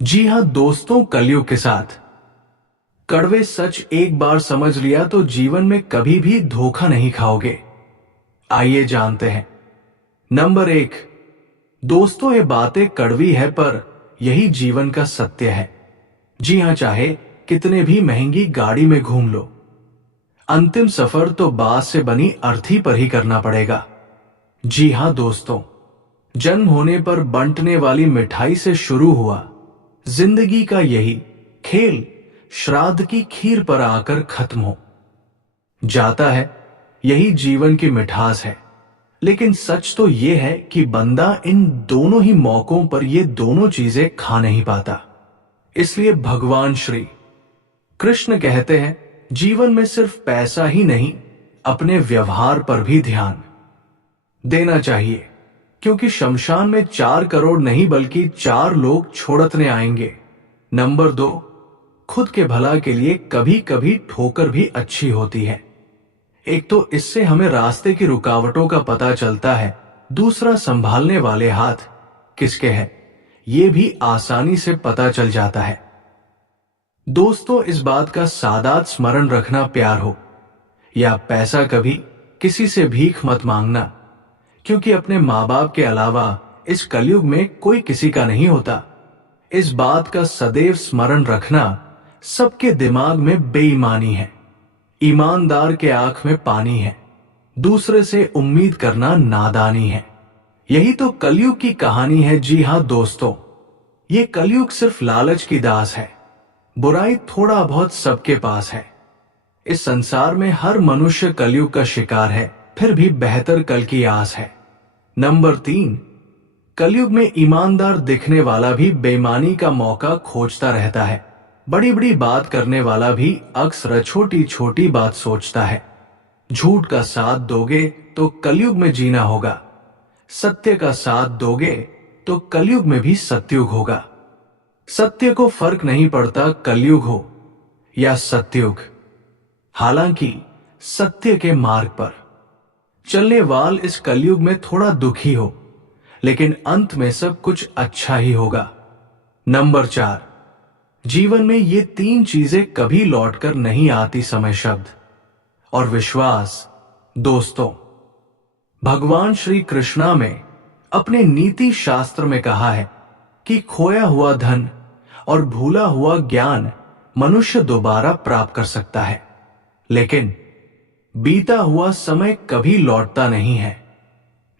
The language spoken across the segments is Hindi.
जी हाँ दोस्तों, कलयुग के साथ कड़वे सच एक बार समझ लिया तो जीवन में कभी भी धोखा नहीं खाओगे। आइए जानते हैं। नंबर एक। दोस्तों, ये बातें कड़वी है पर यही जीवन का सत्य है। जी हाँ, चाहे कितने भी महंगी गाड़ी में घूम लो, अंतिम सफर तो बांस से बनी अर्थी पर ही करना पड़ेगा। जी हाँ दोस्तों, जन्म होने पर बंटने वाली मिठाई से शुरू हुआ जिंदगी का यही खेल श्राद्ध की खीर पर आकर खत्म हो जाता है। यही जीवन की मिठास है। लेकिन सच तो यह है कि बंदा इन दोनों ही मौकों पर ये दोनों चीजें खा नहीं पाता। इसलिए भगवान श्री कृष्ण कहते हैं, जीवन में सिर्फ पैसा ही नहीं, अपने व्यवहार पर भी ध्यान देना चाहिए। क्योंकि शमशान में 4 करोड़ नहीं बल्कि 4 लोग छोड़तने आएंगे। नंबर 2। खुद के भला के लिए कभी कभी ठोकर भी अच्छी होती है। एक तो इससे हमें रास्ते की रुकावटों का पता चलता है, दूसरा संभालने वाले हाथ किसके हैं ये भी आसानी से पता चल जाता है। दोस्तों, इस बात का सादात स्मरण रखना, प्यार हो या पैसा, कभी किसी से भीख मत मांगना। क्योंकि अपने माँ बाप के अलावा इस कलयुग में कोई किसी का नहीं होता। इस बात का सदैव स्मरण रखना। सबके दिमाग में बेईमानी है, ईमानदार के आंख में पानी है, दूसरे से उम्मीद करना नादानी है। यही तो कलयुग की कहानी है। जी हाँ दोस्तों, ये कलयुग सिर्फ लालच की दास है। बुराई थोड़ा बहुत सबके पास है। इस संसार में हर मनुष्य कलयुग का शिकार है, फिर भी बेहतर कल की आस है। नंबर 3। कलयुग में ईमानदार दिखने वाला भी बेईमानी का मौका खोजता रहता है। बड़ी बड़ी बात करने वाला भी अक्सर छोटी छोटी बात सोचता है। झूठ का साथ दोगे तो कलयुग में जीना होगा, सत्य का साथ दोगे तो कलयुग में भी सत्युग होगा। सत्य को फर्क नहीं पड़ता कलयुग हो या सत्युग। हालांकि सत्य के मार्ग पर चलने वाल इस कलयुग में थोड़ा दुखी हो, लेकिन अंत में सब कुछ अच्छा ही होगा। नंबर 4। जीवन में ये 3 चीजें कभी लौटकर नहीं आती, समय, शब्द और विश्वास। दोस्तों, भगवान श्री कृष्णा में अपने नीति शास्त्र में कहा है कि खोया हुआ धन और भूला हुआ ज्ञान मनुष्य दोबारा प्राप्त कर सकता है, लेकिन बीता हुआ समय कभी लौटता नहीं है।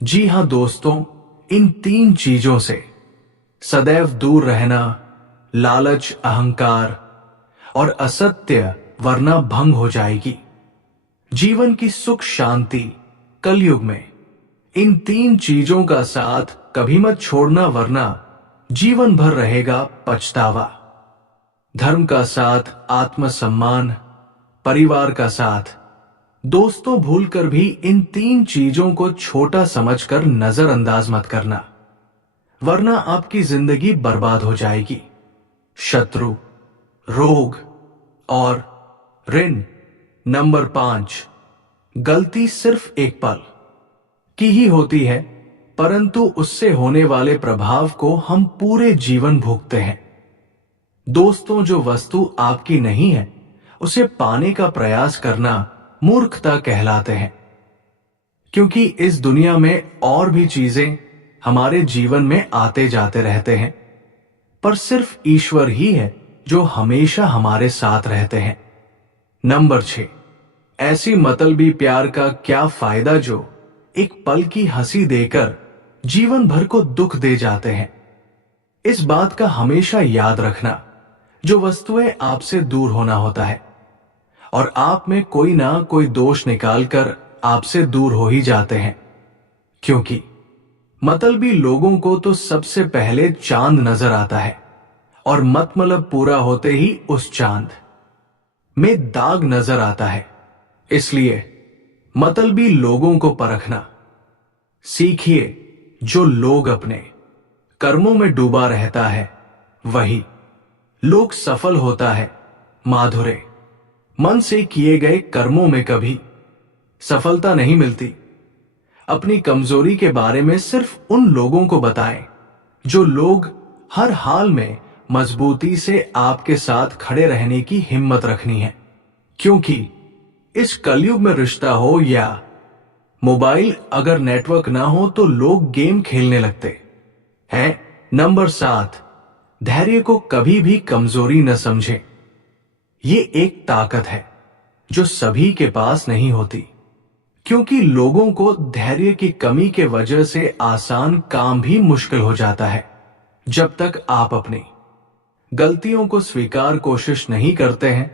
जी हां दोस्तों, इन 3 चीजों से सदैव दूर रहना, लालच, अहंकार और असत्य, वरना भंग हो जाएगी। जीवन की सुख शांति कलयुग में इन 3 चीजों का साथ कभी मत छोड़ना, वरना जीवन भर रहेगा पछतावा। धर्म का साथ, आत्मसम्मान, परिवार का साथ। दोस्तों, भूलकर भी इन 3 चीजों को छोटा समझकर नजरअंदाज मत करना, वरना आपकी जिंदगी बर्बाद हो जाएगी। शत्रु, रोग और ऋण। नंबर 5। गलती सिर्फ एक पल की ही होती है, परंतु उससे होने वाले प्रभाव को हम पूरे जीवन भोगते हैं। दोस्तों, जो वस्तु आपकी नहीं है उसे पाने का प्रयास करना मूर्खता कहलाते हैं। क्योंकि इस दुनिया में और भी चीजें हमारे जीवन में आते जाते रहते हैं, पर सिर्फ ईश्वर ही है जो हमेशा हमारे साथ रहते हैं। नंबर 6। ऐसी मतलबी प्यार का क्या फायदा जो एक पल की हंसी देकर जीवन भर को दुख दे जाते हैं। इस बात का हमेशा याद रखना, जो वस्तुएं आपसे दूर होना होता है और आप में कोई ना कोई दोष निकालकर आपसे दूर हो ही जाते हैं। क्योंकि मतलबी लोगों को तो सबसे पहले चांद नजर आता है और मतलब पूरा होते ही उस चांद में दाग नजर आता है। इसलिए मतलबी लोगों को परखना सीखिए। जो लोग अपने कर्मों में डूबा रहता है वही लोग सफल होता है। माधुर्य मन से किए गए कर्मों में कभी सफलता नहीं मिलती। अपनी कमजोरी के बारे में सिर्फ उन लोगों को बताएं जो लोग हर हाल में मजबूती से आपके साथ खड़े रहने की हिम्मत रखनी है, क्योंकि इस कलयुग में रिश्ता हो या मोबाइल, अगर नेटवर्क ना हो तो लोग गेम खेलने लगते हैं। नंबर 7, धैर्य को कभी भी कमजोरी न समझें। ये एक ताकत है जो सभी के पास नहीं होती, क्योंकि लोगों को धैर्य की कमी के वजह से आसान काम भी मुश्किल हो जाता है। जब तक आप अपनी गलतियों को स्वीकार कोशिश नहीं करते हैं,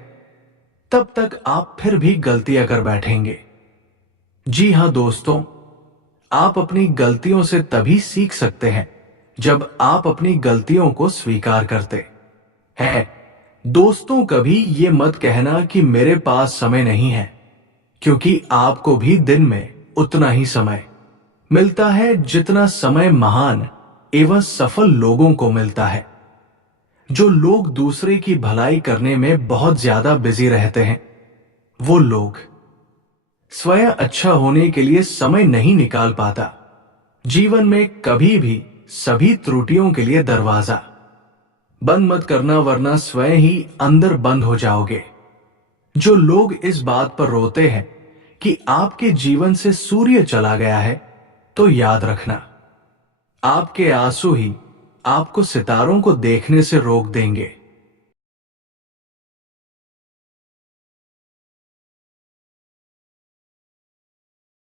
तब तक आप फिर भी गलतियां कर बैठेंगे। जी हां दोस्तों, आप अपनी गलतियों से तभी सीख सकते हैं जब आप अपनी गलतियों को स्वीकार करते हैं। दोस्तों, कभी ये मत कहना कि मेरे पास समय नहीं है, क्योंकि आपको भी दिन में उतना ही समय मिलता है जितना समय महान एवं सफल लोगों को मिलता है। जो लोग दूसरे की भलाई करने में बहुत ज्यादा बिजी रहते हैं, वो लोग स्वयं अच्छा होने के लिए समय नहीं निकाल पाता। जीवन में कभी भी सभी त्रुटियों के लिए दरवाजा बंद मत करना, वरना स्वयं ही अंदर बंद हो जाओगे। जो लोग इस बात पर रोते हैं कि आपके जीवन से सूर्य चला गया है, तो याद रखना, आपके आंसू ही आपको सितारों को देखने से रोक देंगे।